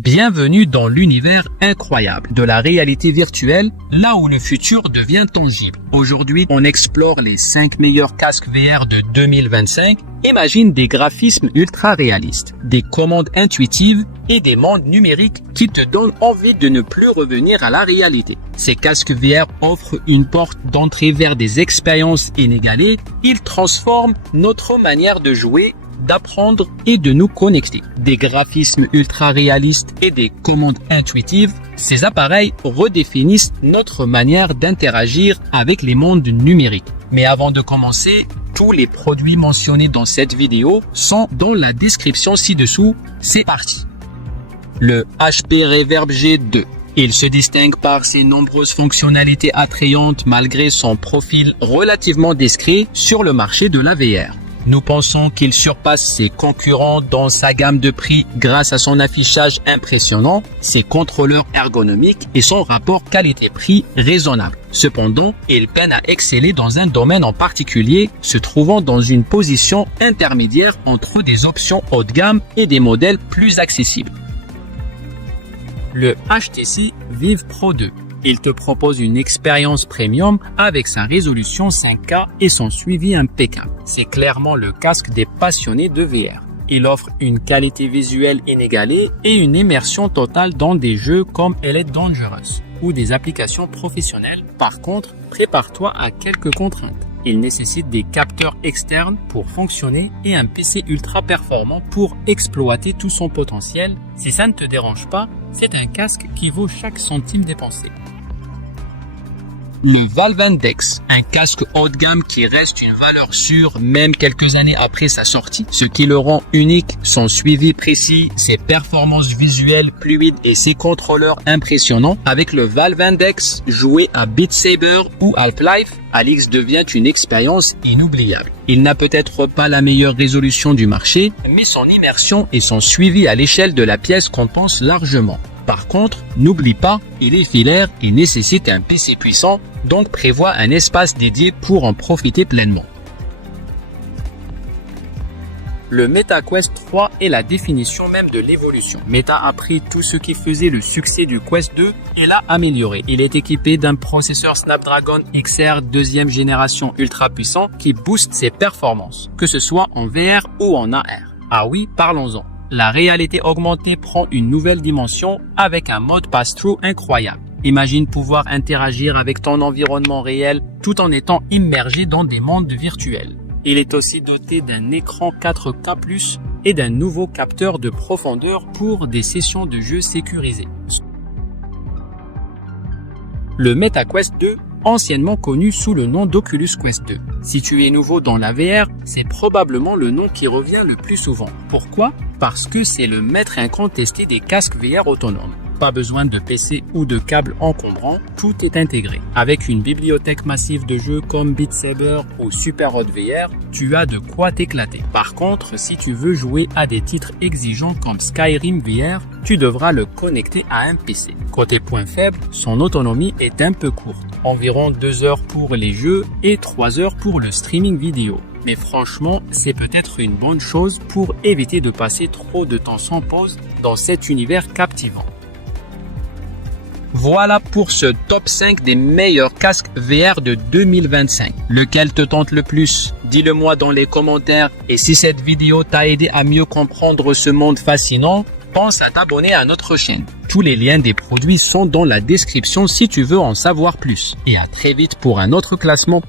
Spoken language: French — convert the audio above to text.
Bienvenue dans l'univers incroyable de la réalité virtuelle, là où le futur devient tangible. Aujourd'hui, on explore les 5 meilleurs casques VR de 2025. Imagine des graphismes ultra réalistes, des commandes intuitives et des mondes numériques qui te donnent envie de ne plus revenir à la réalité. Ces casques VR offrent une porte d'entrée vers des expériences inégalées. Ils transforment notre manière de jouer, d'apprendre et de nous connecter. Des graphismes ultra réalistes et des commandes intuitives, ces appareils redéfinissent notre manière d'interagir avec les mondes numériques. Mais avant de commencer, tous les produits mentionnés dans cette vidéo sont dans la description ci-dessous. C'est parti. Le HP Reverb G2. Il se distingue par ses nombreuses fonctionnalités attrayantes malgré son profil relativement discret sur le marché de la VR. Nous pensons qu'il surpasse ses concurrents dans sa gamme de prix grâce à son affichage impressionnant, ses contrôleurs ergonomiques et son rapport qualité-prix raisonnable. Cependant, il peine à exceller dans un domaine en particulier, se trouvant dans une position intermédiaire entre des options haut de gamme et des modèles plus accessibles. Le HTC Vive Pro 2. Il te propose une expérience premium avec sa résolution 5K et son suivi impeccable. C'est clairement le casque des passionnés de VR. Il offre une qualité visuelle inégalée et une immersion totale dans des jeux comme Elite Dangerous ou des applications professionnelles. Par contre, prépare-toi à quelques contraintes. Il nécessite des capteurs externes pour fonctionner et un PC ultra performant pour exploiter tout son potentiel. Si ça ne te dérange pas, c'est un casque qui vaut chaque centime dépensé. Le Valve Index, un casque haut de gamme qui reste une valeur sûre même quelques années après sa sortie. Ce qui le rend unique, son suivi précis, ses performances visuelles fluides et ses contrôleurs impressionnants. Avec le Valve Index, jouer à Beat Saber ou Half-Life, Alix devient une expérience inoubliable. Il n'a peut-être pas la meilleure résolution du marché, mais son immersion et son suivi à l'échelle de la pièce compensent largement. Par contre, n'oublie pas, il est filaire et nécessite un PC puissant, donc prévois un espace dédié pour en profiter pleinement. Le Meta Quest 3 est la définition même de l'évolution. Meta a pris tout ce qui faisait le succès du Quest 2 et l'a amélioré. Il est équipé d'un processeur Snapdragon XR 2e génération ultra puissant qui booste ses performances, que ce soit en VR ou en AR. Ah oui, parlons-en. La réalité augmentée prend une nouvelle dimension avec un mode pass-through incroyable. Imagine pouvoir interagir avec ton environnement réel tout en étant immergé dans des mondes virtuels. Il est aussi doté d'un écran 4K+, et d'un nouveau capteur de profondeur pour des sessions de jeu sécurisées. Le Meta Quest 2, anciennement connu sous le nom d'Oculus Quest 2. Si tu es nouveau dans la VR, c'est probablement le nom qui revient le plus souvent. Pourquoi ? Parce que c'est le maître incontesté des casques VR autonomes. Pas besoin de PC ou de câbles encombrants, tout est intégré. Avec une bibliothèque massive de jeux comme Beat Saber ou Super Hot VR, tu as de quoi t'éclater. Par contre, si tu veux jouer à des titres exigeants comme Skyrim VR, tu devras le connecter à un PC. Côté point faible, son autonomie est un peu courte. Environ 2 heures pour les jeux et 3 heures pour le streaming vidéo. Mais franchement, c'est peut-être une bonne chose pour éviter de passer trop de temps sans pause dans cet univers captivant. Voilà pour ce top 5 des meilleurs casques VR de 2025. Lequel te tente le plus? Dis-le moi dans les commentaires. Et si cette vidéo t'a aidé à mieux comprendre ce monde fascinant, pense à t'abonner à notre chaîne. Tous les liens des produits sont dans la description si tu veux en savoir plus. Et à très vite pour un autre classement.